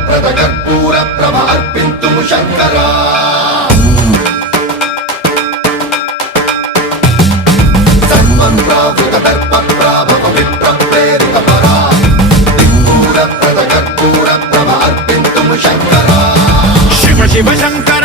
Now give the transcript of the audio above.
ప్రద కర్పూర ప్రభ అర్పింతుము శంకరా సన్మంత్రావృత దర్ప ప్రాభవ విప్ర ప్రేరిత పరా దిక్పూర ప్రద కర్పూర ప్రభ అర్పింతుము శంకరా శివ శివ శంకర